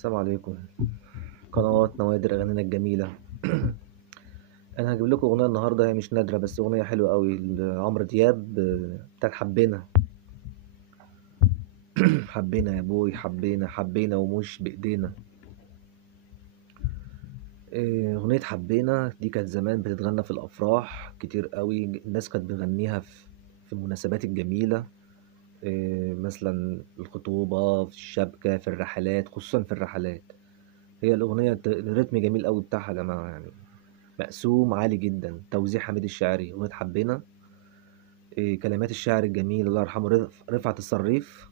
السلام عليكم. قنوات نوادر أغانينا الجميلة. أنا هجيب لكم أغنية النهاردة، هي مش نادرة بس أغنية حلوة أوي لعمرو دياب، بتاعت حبينا. حبينا يا بوي، حبينا ومش بإيدينا. أغنية حبينا دي كانت زمان بتتغنى في الأفراح كتير أوي، الناس كانت بتغنيها في المناسبات الجميلة، مثلا الخطوبة، في الشبكة، في الرحلات، خصوصا في الرحلات. هي الأغنية الريتم جميل أوي بتاعها يا جماعة، يعني مقسوم عالي جدا. توزيع حميد الشاعري، أغنية حبينا. كلمات الشاعر الجميل الله يرحمه رفعت الصريف،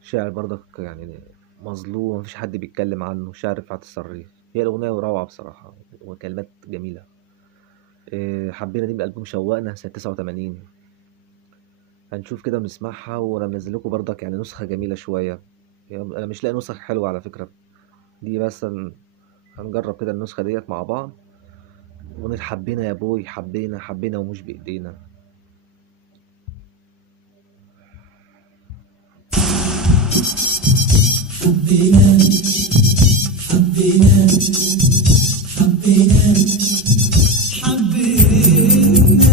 شاعر برضك يعني مظلوم مفيش حد بيتكلم عنه، شاعر رفعت الصريف. هي الأغنية روعة بصراحة وكلمات جميلة. حبينا دي من ألبوم شوقنا سنة 89. هنشوف كده ونسمعها، وأنا منزل لكم برضك يعني نسخة جميلة شوية. أنا مش لاقي نسخ حلوة على فكرة دي، بس هنجرب كده النسخة ديت مع بعض. أغنية حبينا يا بوي، حبينا ومش بإيدينا. حبينا حبينا حبينا حبينا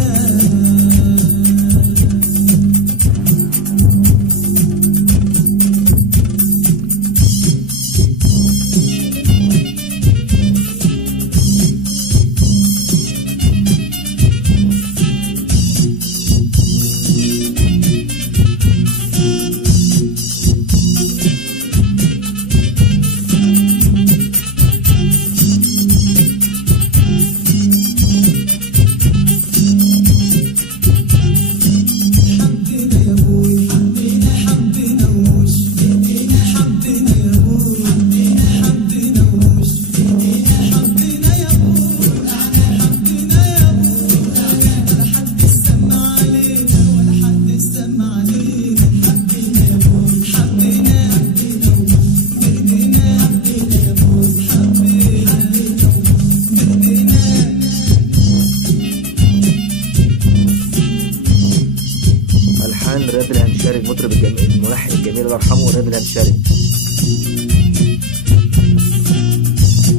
رياض الهمشري، المطرب الملحن الجميل الله يرحمه رياض الهمشري.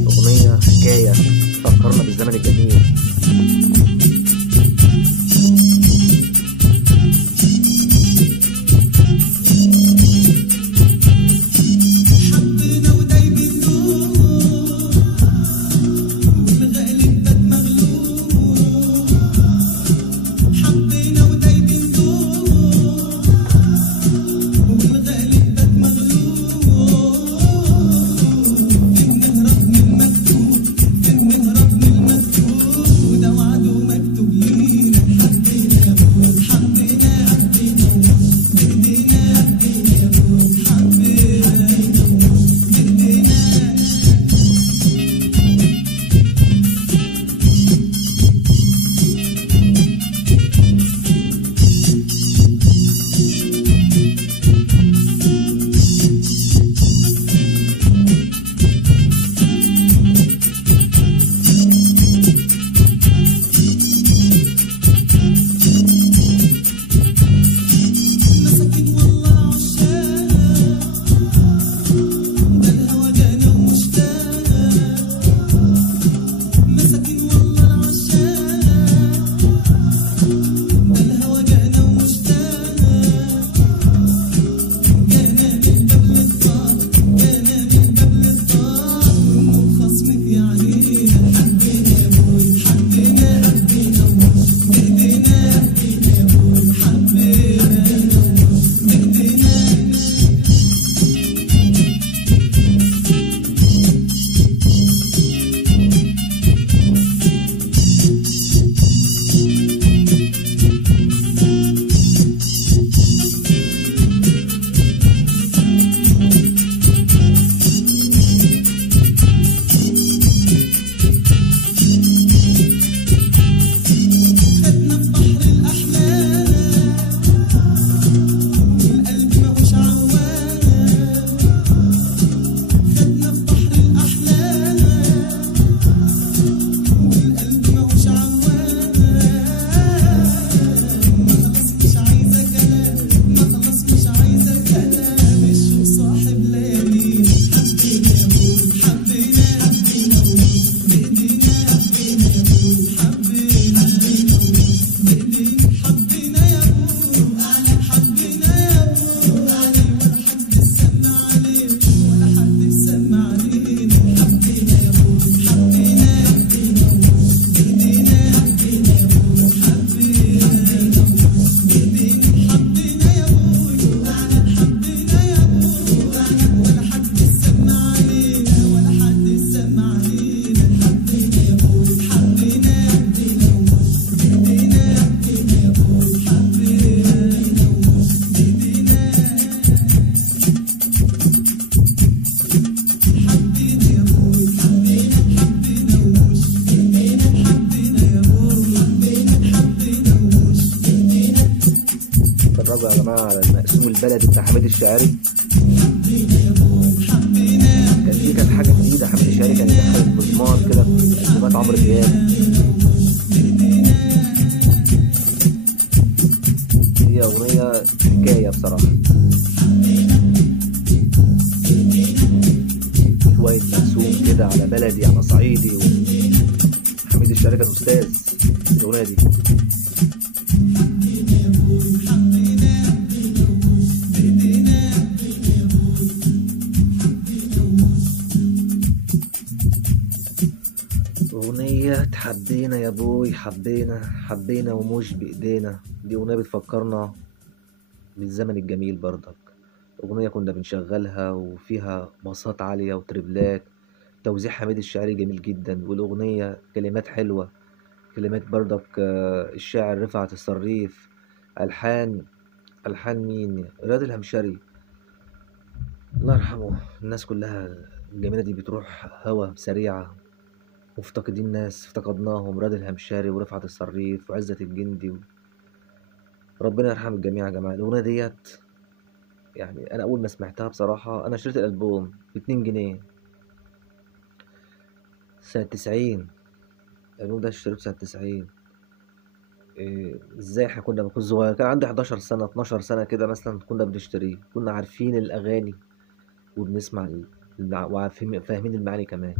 أغنية حكاية تفكرنا بالزمن الجميل. بلدي بتاع حميد الشاعري. كانت حاجة جديدة، حميد الشاعري كان يدخل المزمار كده في ألبومات عمرو دياب. هي أغنية حكاية بصراحة، شوية مرسوم كده على بلدي على صعيدي، وحميد الشاعري كان أستاذ في الأغنية دي. أغنية حبينا يا بوي، حبينا ومش بإيدينا، دي أغنية بتفكرنا بالزمن الجميل برضك. أغنية كنا بنشغلها وفيها باصات عالية وتربلات، توزيع حميد الشاعري جميل جدا، والأغنية كلمات حلوة، كلمات برضك الشاعر رفعت الصريف. ألحان مين؟ رياض الهمشري الله يرحمه. الناس كلها الجميلة دي بتروح هوا سريعة، مفتقدين ناس افتقدناهم، رياض الهمشري ورفعت الصريف وعزة الجندي. ربنا يرحم الجميع يا جماعة. الأغنية ديت يعني أنا أول ما سمعتها بصراحة أنا اشتريت الألبوم ب2 جنيه سنة 90. الألبوم ده اشتريته سنة 90. ازاي احنا كنا بنكون صغير، كان عندي 11 سنة 12 سنة كده مثلا، كنا بنشتريه، كنا عارفين الأغاني وبنسمع وعارفين فاهمين المعاني كمان.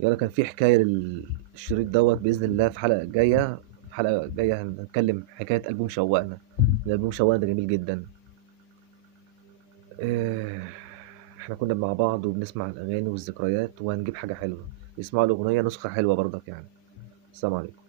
يلا كان في حكاية للشريط دوت بإذن الله في حلقة جاية. في حلقة جاية هنتكلم حكاية ألبوم شوقنا. الألبوم شوقنا ده جميل جدا. احنا كنا مع بعض وبنسمع الأغاني والذكريات، وهنجيب حاجة حلوة. اسمعوا الأغنية نسخة حلوة برضك يعني. السلام عليكم.